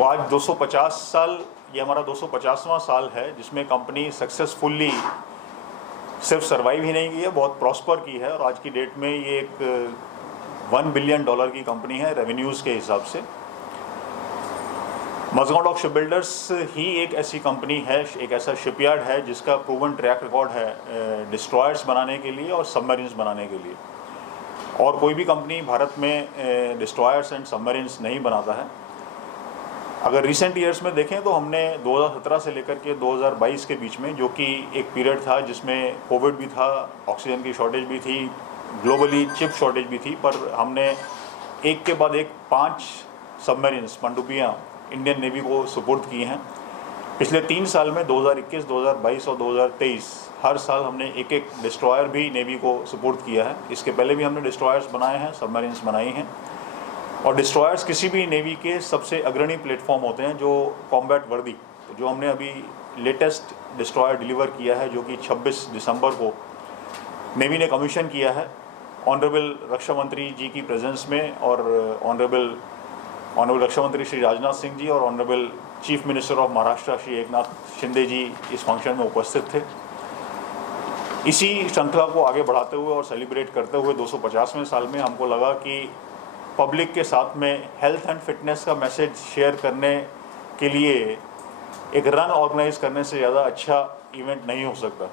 तो आज 250 साल, ये हमारा 250वां साल है जिसमें कंपनी सक्सेसफुली सिर्फ सर्वाइव ही नहीं की है, बहुत प्रॉस्पर की है। और आज की डेट में ये एक $1 बिलियन की कंपनी है रेवेन्यूज़ के हिसाब से। मज़गांव डॉक शिप बिल्डर्स ही एक ऐसी कंपनी है, एक ऐसा शिपयार्ड है जिसका प्रूवन ट्रैक रिकॉर्ड है डिस्ट्रॉयर्स बनाने के लिए और सबमरीन्स बनाने के लिए। और कोई भी कंपनी भारत में डिस्ट्रॉयर्स एंड सबमरीन्स नहीं बनाता है। अगर रिसेंट ईयर्स में देखें तो हमने 2017 से लेकर के 2022 के बीच में, जो कि एक पीरियड था जिसमें कोविड भी था, ऑक्सीजन की शॉर्टेज भी थी, ग्लोबली चिप शॉर्टेज भी थी, पर हमने एक के बाद एक 5 सबमरीन्स पनडुब्बियाँ इंडियन नेवी को सुपुर्द की हैं। पिछले 3 साल में 2021, 2022 और 2023 हर साल हमने एक एक डिस्ट्रॉयर भी नेवी को सुपुर्द किया है। इसके पहले भी हमने डिस्ट्रॉयर्स बनाए हैं, सबमरीन्स बनाई हैं। और डिस्ट्रॉयर्स किसी भी नेवी के सबसे अग्रणी प्लेटफॉर्म होते हैं जो कॉम्बैट वर्दी। तो जो हमने अभी लेटेस्ट डिस्ट्रॉयर डिलीवर किया है, जो कि 26 दिसंबर को नेवी ने कमीशन किया है, ऑनरेबल रक्षा मंत्री जी की प्रेजेंस में, और ऑनरेबल रक्षा मंत्री श्री राजनाथ सिंह जी और honourable chief minister of Maharashtra Shri Eknath Shinde ji इस फंक्शन में उपस्थित थे। इसी श्रृंखला को आगे बढ़ाते हुए और सेलिब्रेट करते हुए 250वें साल में हमको लगा कि पब्लिक के साथ में हेल्थ एंड फिटनेस का मैसेज शेयर करने के लिए एक रन ऑर्गेनाइज करने से ज़्यादा अच्छा इवेंट नहीं हो सकता।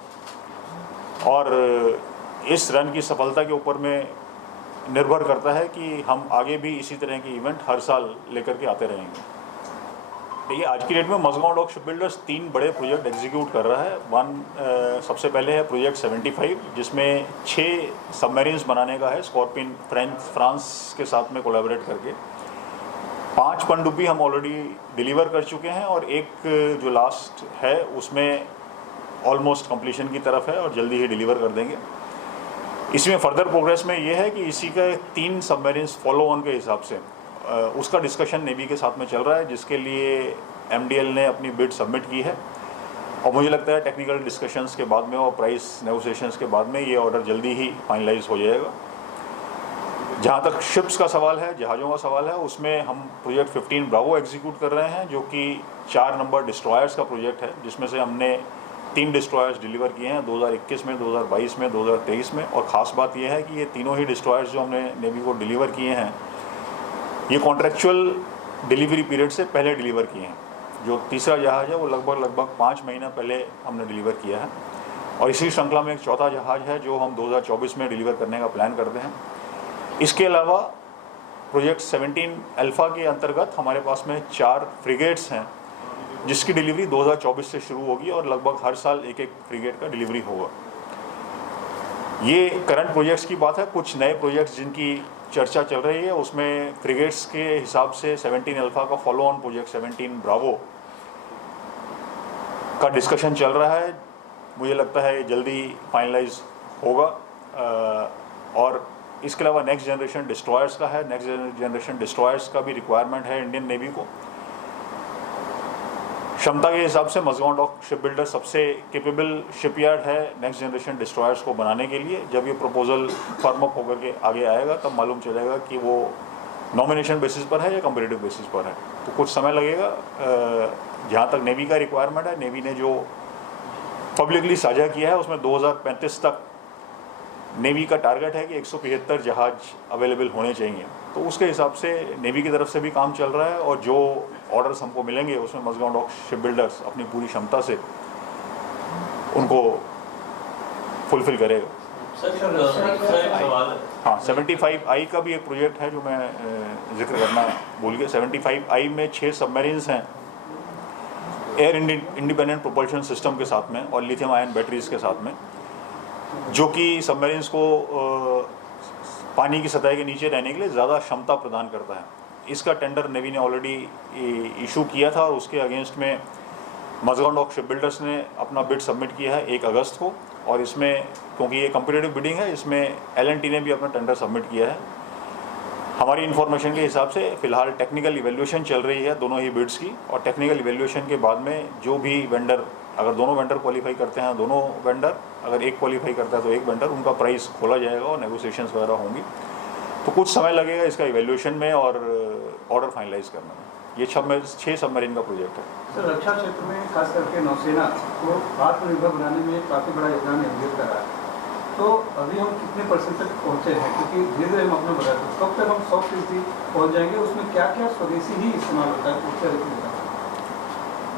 और इस रन की सफलता के ऊपर में निर्भर करता है कि हम आगे भी इसी तरह के इवेंट हर साल लेकर के आते रहेंगे। देखिए, आज की डेट में मज़गांव डॉक शिप बिल्डर्स 3 बड़े प्रोजेक्ट एग्जीक्यूट कर रहा है। सबसे पहले है प्रोजेक्ट 75, जिसमें 6 सबमरीन्स बनाने का है, स्कॉर्पिन फ्रांस के साथ में कोलैबोरेट करके। 5 पनडुब्बी हम ऑलरेडी डिलीवर कर चुके हैं और एक जो लास्ट है उसमें ऑलमोस्ट कंप्लीशन की तरफ है और जल्दी ही डिलीवर कर देंगे। इसमें फर्दर प्रोग्रेस में ये है कि इसी का 3 सबमरीन्स फॉलो ऑन के हिसाब से उसका डिस्कशन नेवी के साथ में चल रहा है, जिसके लिए MDL ने अपनी बिड सबमिट की है। और मुझे लगता है टेक्निकल डिस्कशंस के बाद में और प्राइस नेगोशिएशंस के बाद में ये ऑर्डर जल्दी ही फाइनलाइज हो जाएगा। जहाँ तक शिप्स का सवाल है, जहाज़ों का सवाल है, उसमें हम प्रोजेक्ट 15 ब्रावो एग्जीक्यूट कर रहे हैं, जो कि 4 नंबर डिस्ट्रॉयर्स का प्रोजेक्ट है, जिसमें से हमने 3 डिस्ट्रॉयर्स डिलीवर किए हैं 2021 में, 2022 में, 2023 में। और ख़ास बात यह है कि ये तीनों ही डिस्ट्रॉयर्स जो हमने नेवी को डिलीवर किए हैं, ये कॉन्ट्रेक्चुअल डिलीवरी पीरियड से पहले डिलीवर किए हैं। जो तीसरा जहाज़ है वो लगभग 5 महीना पहले हमने डिलीवर किया है। और इसी श्रृंखला में एक चौथा जहाज़ है जो हम 2024 में डिलीवर करने का प्लान करते हैं। इसके अलावा प्रोजेक्ट 17 अल्फ़ा के अंतर्गत हमारे पास में 4 फ्रिगेट्स हैं, जिसकी डिलीवरी 2024 से शुरू होगी और लगभग हर साल एक एक फ्रिगेट का डिलीवरी होगा। ये करंट प्रोजेक्ट्स की बात है। कुछ नए प्रोजेक्ट्स जिनकी चर्चा चल रही है, उसमें फ्रिगेट्स के हिसाब से 17 अल्फ़ा का फॉलो ऑन प्रोजेक्ट 17 ब्रावो का डिस्कशन चल रहा है। मुझे लगता है जल्दी फाइनलाइज होगा। और इसके अलावा नेक्स्ट जनरेशन डिस्ट्रॉयर्स का है। नेक्स्ट जनरेशन डिस्ट्रॉयर्स का भी रिक्वायरमेंट है इंडियन नेवी को। क्षमता के हिसाब से मज़गांव डॉक शिप बिल्डर सबसे कैपेबल शिपयार्ड है नेक्स्ट जनरेशन डिस्ट्रॉयर्स को बनाने के लिए। जब ये प्रपोजल फर्म अप होकर के आगे आएगा तब मालूम चलेगा कि वो नॉमिनेशन बेसिस पर है या कंपेटिटिव बेसिस पर है। तो कुछ समय लगेगा। जहाँ तक नेवी का रिक्वायरमेंट है, नेवी ने जो पब्लिकली साझा किया है उसमें 2035 तक नेवी का टारगेट है कि 175 जहाज़ अवेलेबल होने चाहिए। तो उसके हिसाब से नेवी की तरफ से भी काम चल रहा है और जो ऑर्डर्स हमको मिलेंगे उसमें मज़गांव डॉक शिप बिल्डर्स अपनी पूरी क्षमता से उनको फुलफिल करेगा। हाँ, 75I का भी एक प्रोजेक्ट है जो मैं जिक्र करना भूल गया। 75I में 6 सबमरीन्स हैं एयर इंडिपेंडेंट प्रोपल्शन सिस्टम के साथ में और लिथियम आयन बैटरीज के साथ में, जो कि सबमरीन्स को पानी की सतह के नीचे रहने के लिए ज़्यादा क्षमता प्रदान करता है। इसका टेंडर नेवी ने ऑलरेडी इशू किया था और उसके अगेंस्ट में मज़गांव डॉक शिप बिल्डर्स ने अपना बिड सबमिट किया है 1 अगस्त को। और इसमें क्योंकि ये कम्पिटिटिव बिडिंग है, इसमें L&T ने भी अपना टेंडर सबमिट किया है। हमारी इन्फॉर्मेशन के हिसाब से फ़िलहाल टेक्निकल इवैल्यूएशन चल रही है दोनों ही बिड्स की। और टेक्निकल इवैल्यूएशन के बाद में जो भी वेंडर, अगर दोनों वेंडर क्वालिफाई करते हैं दोनों वेंडर, अगर एक क्वालिफाई करता है तो एक वेंडर, उनका प्राइस खोला जाएगा और नेगोशिएशंस वगैरह होंगी। तो कुछ समय लगेगा इसका इवैल्यूएशन में और ऑर्डर फाइनलाइज करने में। ये 6 सबमरीन का प्रोजेक्ट है। सर, रक्षा क्षेत्र में खास करके नौसेना को आत्मनिर्भर बनाने में काफ़ी बड़ा योगदान एमडीएल का रहा है। तो अभी हम कितने % तक पहुँचे हैं, क्योंकि धीरे धीरे हम अपना बढ़ा तो कब तक हम 100% पहुँच जाएंगे? उसमें क्या क्या स्वदेशी ही इस्तेमाल होता है, उससे अधिक नहीं?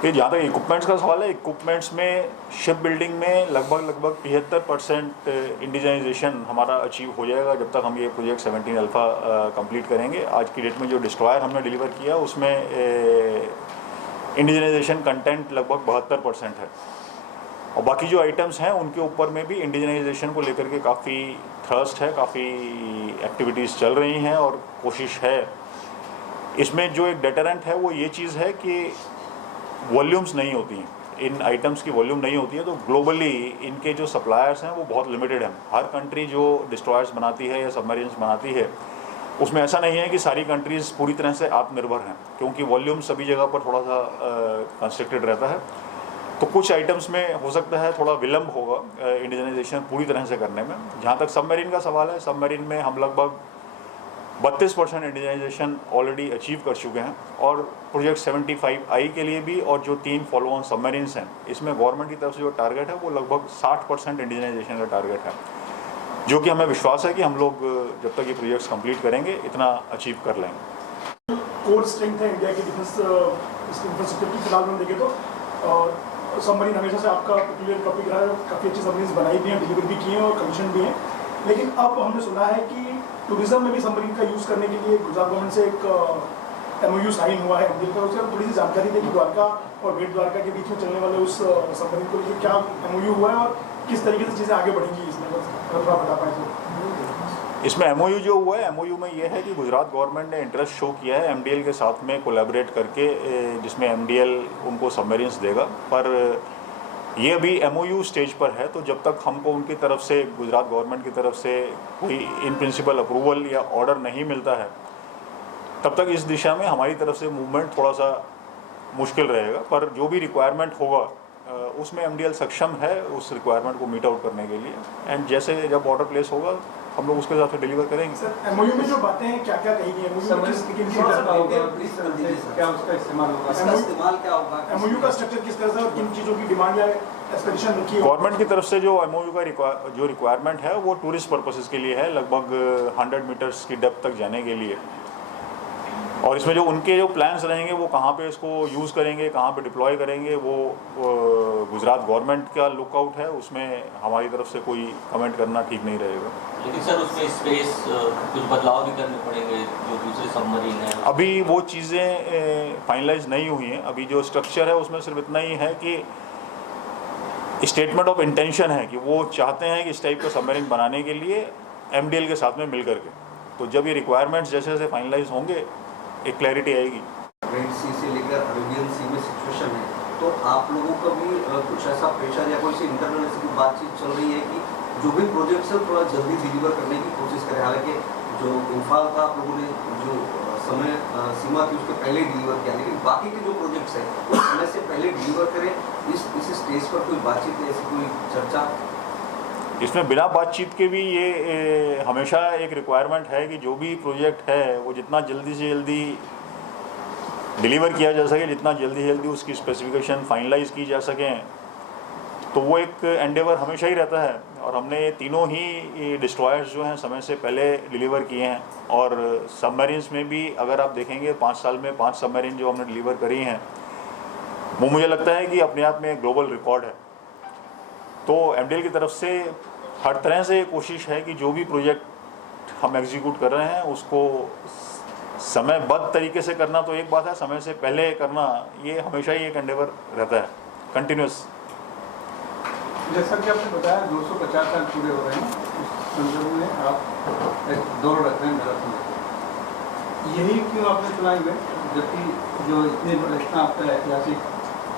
कि जहाँ तक इक्विपमेंट्स का सवाल है, इक्विपमेंट्स में शिप बिल्डिंग में लगभग 73% इंडिजनाइजेशन हमारा अचीव हो जाएगा जब तक हम ये प्रोजेक्ट 17 अल्फा कंप्लीट करेंगे। आज की डेट में जो डिस्ट्रॉयर हमने डिलीवर किया उसमें इंडिजनाइजेशन कंटेंट लगभग 72% है, और बाकी जो आइटम्स हैं उनके ऊपर में भी इंडिजनाइजेशन को लेकर के काफ़ी थ्रस्ट है, काफ़ी एक्टिविटीज़ चल रही हैं और कोशिश है। इसमें जो एक डेटरेंट है वो ये चीज़ है कि वॉल्यूम्स नहीं होती हैं, इन आइटम्स की वॉल्यूम नहीं होती है, तो ग्लोबली इनके जो सप्लायर्स हैं वो बहुत लिमिटेड हैं। हर कंट्री जो डिस्ट्रॉयर्स बनाती है या सबमरीन्स बनाती है उसमें ऐसा नहीं है कि सारी कंट्रीज़ पूरी तरह से आत्मनिर्भर हैं, क्योंकि वॉल्यूम सभी जगह पर थोड़ा सा कंस्ट्रिक्टेड रहता है। तो कुछ आइटम्स में हो सकता है थोड़ा विलम्ब होगा इंडिजनाइजेशन पूरी तरह से करने में। जहाँ तक सबमरीन का सवाल है, सबमरीन में हम लगभग 32% इंडिजनाइजेशन ऑलरेडी अचीव कर चुके हैं, और प्रोजेक्ट 75I के लिए भी और जो 3 फॉलो ऑन सबमरीन्स हैं इसमें गवर्नमेंट की तरफ से जो टारगेट है वो लगभग 60% इंडिजनाइजेशन का टारगेट है, जो कि हमें विश्वास है कि हम लोग जब तक ये प्रोजेक्ट्स कंप्लीट करेंगे इतना अचीव कर लेंगे। कोर स्ट्रेंथ है इंडिया की डिफेंस इंफ्रास्ट्रक्चर की। फिलहाल में देखें तो सबमरीन हमेशा से आपका पॉपुलर टॉपिक रहा है, काफ़ी अच्छी सबमरीन बनाई भी हैं, डिलीवर भी की हैं और कमीशन भी हैं। लेकिन अब हमने सुना है कि टूरिज्म में भी सबमरीन का यूज़ करने के लिए गुजरात गवर्नमेंट से एक MOU साइन हुआ है एमडीएल का। उससे थोड़ी सी जानकारी दें कि द्वारका और बेट द्वारका के बीच में चलने वाले उस सबमरीन को लेकर क्या MOU हुआ है और किस तरीके से चीज़ें आगे बढ़ेंगी, इसमें थोड़ा बता पाएँ तो। इसमें MOU जो हुआ है, MOU में ये है कि गुजरात गवर्नमेंट ने इंटरेस्ट शो किया है MDL के साथ में कोलैबोरेट करके, जिसमें MDL उनको सबमरीन्स देगा, पर ये अभी MOU स्टेज पर है। तो जब तक हमको उनकी तरफ से, गुजरात गवर्नमेंट की तरफ से कोई इन प्रिंसिपल अप्रूवल या ऑर्डर नहीं मिलता है, तब तक इस दिशा में हमारी तरफ से मूवमेंट थोड़ा सा मुश्किल रहेगा। पर जो भी रिक्वायरमेंट होगा उसमें MDL सक्षम है उस रिक्वायरमेंट को मीट आउट करने के लिए, एंड जैसे जब ऑर्डर प्लेस होगा हम लोग उसके हिसाब से डिलीवर करेंगे। सर, MOU में जो बातें हैं क्या क्या कही गई? MOU का स्ट्रक्चर किस तरह से और किन चीज़ों की डिमांड या एक्सपेक्टेशन रखी है? गवर्नमेंट की तरफ से जो MOU का जो रिक्वायरमेंट है वो टूरिस्ट पर्पसेस के लिए है, लगभग 100 मीटर्स की डेप्थ तक जाने के लिए, और इसमें जो उनके जो प्लान्स रहेंगे वो कहाँ पे इसको यूज़ करेंगे, कहाँ पे डिप्लॉय करेंगे, वो गुजरात गवर्नमेंट का लुकआउट है, उसमें हमारी तरफ से कोई कमेंट करना ठीक नहीं रहेगा। लेकिन सर उसमें स्पेस कुछ बदलाव भी करने पड़ेंगे जो दूसरे सबमरीन है। अभी वो चीज़ें फाइनलाइज नहीं हुई हैं। अभी जो स्ट्रक्चर है उसमें सिर्फ इतना ही है कि स्टेटमेंट ऑफ इंटेंशन है कि वो चाहते हैं कि इस टाइप का सबमरीन बनाने के लिए MDL के साथ में मिल करके। तो जब ये रिक्वायरमेंट्स जैसे जैसे फाइनलाइज होंगे एक क्लैरिटी आएगी। रेड सी से लेकर अरेबियन सी में सिचुएशन है, तो आप लोगों का भी कुछ ऐसा प्रेशर या कोई सी इंटरनल ऐसी बातचीत चल रही है कि जो भी प्रोजेक्ट्स है थोड़ा जल्दी डिलीवर करने की कोशिश करें? हालांकि जो इम्फाल का आप लोगों ने जो समय सीमा थी उसके पहले डिलीवर किया, लेकिन बाकी के जो प्रोजेक्ट्स हैं वो समय से पहले डिलीवर करें। इस स्टेज पर कोई बातचीत ऐसी कोई चर्चा? इसमें बिना बातचीत के भी ये हमेशा एक रिक्वायरमेंट है कि जो भी प्रोजेक्ट है वो जितना जल्दी से जल्दी डिलीवर किया जा सके, जितना जल्दी से जल्दी उसकी स्पेसिफिकेशन फाइनलाइज की जा सकें, तो वो एक एंडेवर हमेशा ही रहता है। और हमने तीनों ही डिस्ट्रॉयर्स जो हैं समय से पहले डिलीवर किए हैं, और सबमरीन्स में भी अगर आप देखेंगे 5 साल में 5 सबमरीन जो हमने डिलीवर करी हैं, वो मुझे लगता है कि अपने आप में एक ग्लोबल रिकॉर्ड है। तो MDL की तरफ से हर तरह से कोशिश है कि जो भी प्रोजेक्ट हम एग्जीक्यूट कर रहे हैं उसको समयबद्ध तरीके से करना तो एक बात है, समय से पहले करना ये हमेशा ही एक एंडेवर रहता है, कंटिन्यूस। जैसा कि आपने बताया 250 साल पूरे हो रहे हैं, उस संदर्भ में आप एक दौड़ रख रहे हैं मैराथन। यही क्यों आपने चुनाई हुए, जबकि जो इतना आपका ऐतिहासिक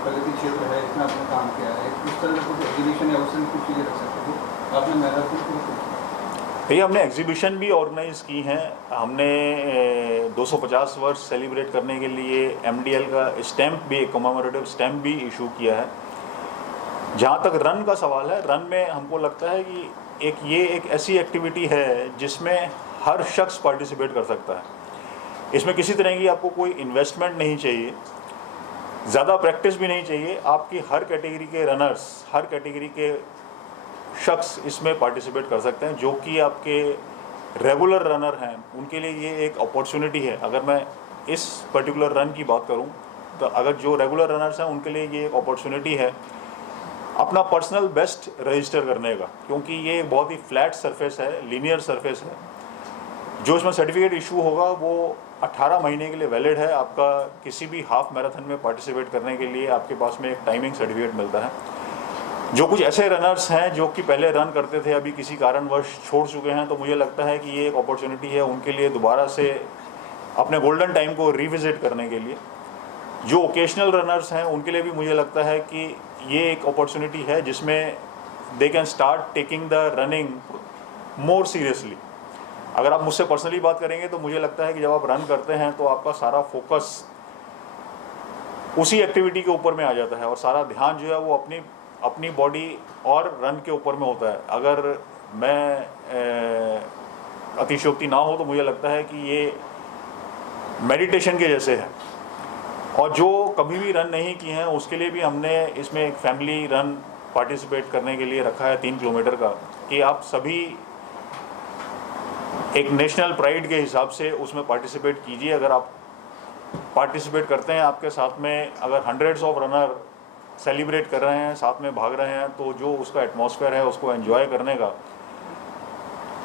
प्रगति क्षेत्र है, इतना आपने काम किया है, उस तरह का कुछ एग्जीबिशन या उस तरह कुछ चीज़ें रख सकते थे आपने मैराथन को? भैया हमने एग्जीबिशन भी ऑर्गेनाइज़ की हैं। हमने 250 वर्ष सेलिब्रेट करने के लिए MDL का स्टैम्प भी, कमेमोरेटिव स्टैम्प भी इशू किया है। जहाँ तक रन का सवाल है, रन में हमको लगता है कि ये एक ऐसी एक्टिविटी है जिसमें हर शख्स पार्टिसिपेट कर सकता है। इसमें किसी तरह की आपको कोई इन्वेस्टमेंट नहीं चाहिए, ज़्यादा प्रैक्टिस भी नहीं चाहिए। आपकी हर कैटेगरी के रनर्स, हर कैटेगरी के शख्स इसमें पार्टिसिपेट कर सकते हैं। जो कि आपके रेगुलर रनर हैं उनके लिए ये एक अपॉर्चुनिटी है। अगर मैं इस पर्टिकुलर रन की बात करूं तो अगर जो रेगुलर रनर्स हैं उनके लिए ये एक अपॉर्चुनिटी है अपना पर्सनल बेस्ट रजिस्टर करने का, क्योंकि ये एक बहुत ही फ्लैट सरफेस है, लीनियर सरफेस है। जो इसमें सर्टिफिकेट इशू होगा वो 18 महीने के लिए वैलिड है। आपका किसी भी हाफ मैराथन में पार्टिसिपेट करने के लिए आपके पास में एक टाइमिंग सर्टिफिकेट मिलता है। जो कुछ ऐसे रनर्स हैं जो कि पहले रन करते थे, अभी किसी कारणवश छोड़ चुके हैं, तो मुझे लगता है कि ये एक अपॉर्चुनिटी है उनके लिए दोबारा से अपने गोल्डन टाइम को रिविजिट करने के लिए। जो ओकेशनल रनर्स हैं उनके लिए भी मुझे लगता है कि ये एक अपॉर्चुनिटी है जिसमें they can start taking the running more seriously. अगर आप मुझसे पर्सनली बात करेंगे तो मुझे लगता है कि जब आप रन करते हैं तो आपका सारा फोकस उसी एक्टिविटी के ऊपर में आ जाता है और सारा ध्यान जो है वो अपनी बॉडी और रन के ऊपर में होता है। अगर मैं अतिशयोक्ति ना हो तो मुझे लगता है कि ये मेडिटेशन के जैसे है। और जो कभी भी रन नहीं किए हैं उसके लिए भी हमने इसमें एक फैमिली रन पार्टिसिपेट करने के लिए रखा है 3 किलोमीटर का, कि आप सभी एक नेशनल प्राइड के हिसाब से उसमें पार्टिसिपेट कीजिए। अगर आप पार्टिसिपेट करते हैं, आपके साथ में अगर हंड्रेड्स ऑफ रनर सेलिब्रेट कर रहे हैं, साथ में भाग रहे हैं, तो जो उसका एटमॉस्फेयर है उसको एंजॉय करने का,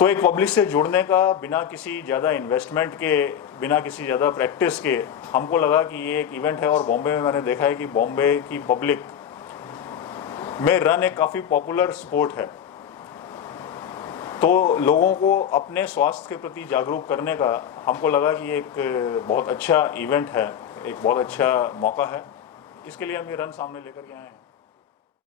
तो एक पब्लिक से जुड़ने का बिना किसी ज़्यादा इन्वेस्टमेंट के, बिना किसी ज़्यादा प्रैक्टिस के, हमको लगा कि ये एक इवेंट है। और बॉम्बे में मैंने देखा है कि बॉम्बे की पब्लिक में रन एक काफ़ी पॉपुलर स्पोर्ट है। तो लोगों को अपने स्वास्थ्य के प्रति जागरूक करने का हमको लगा कि एक बहुत अच्छा इवेंट है, एक बहुत अच्छा मौका है। इसके लिए हम ये रन सामने लेकर के आए हैं।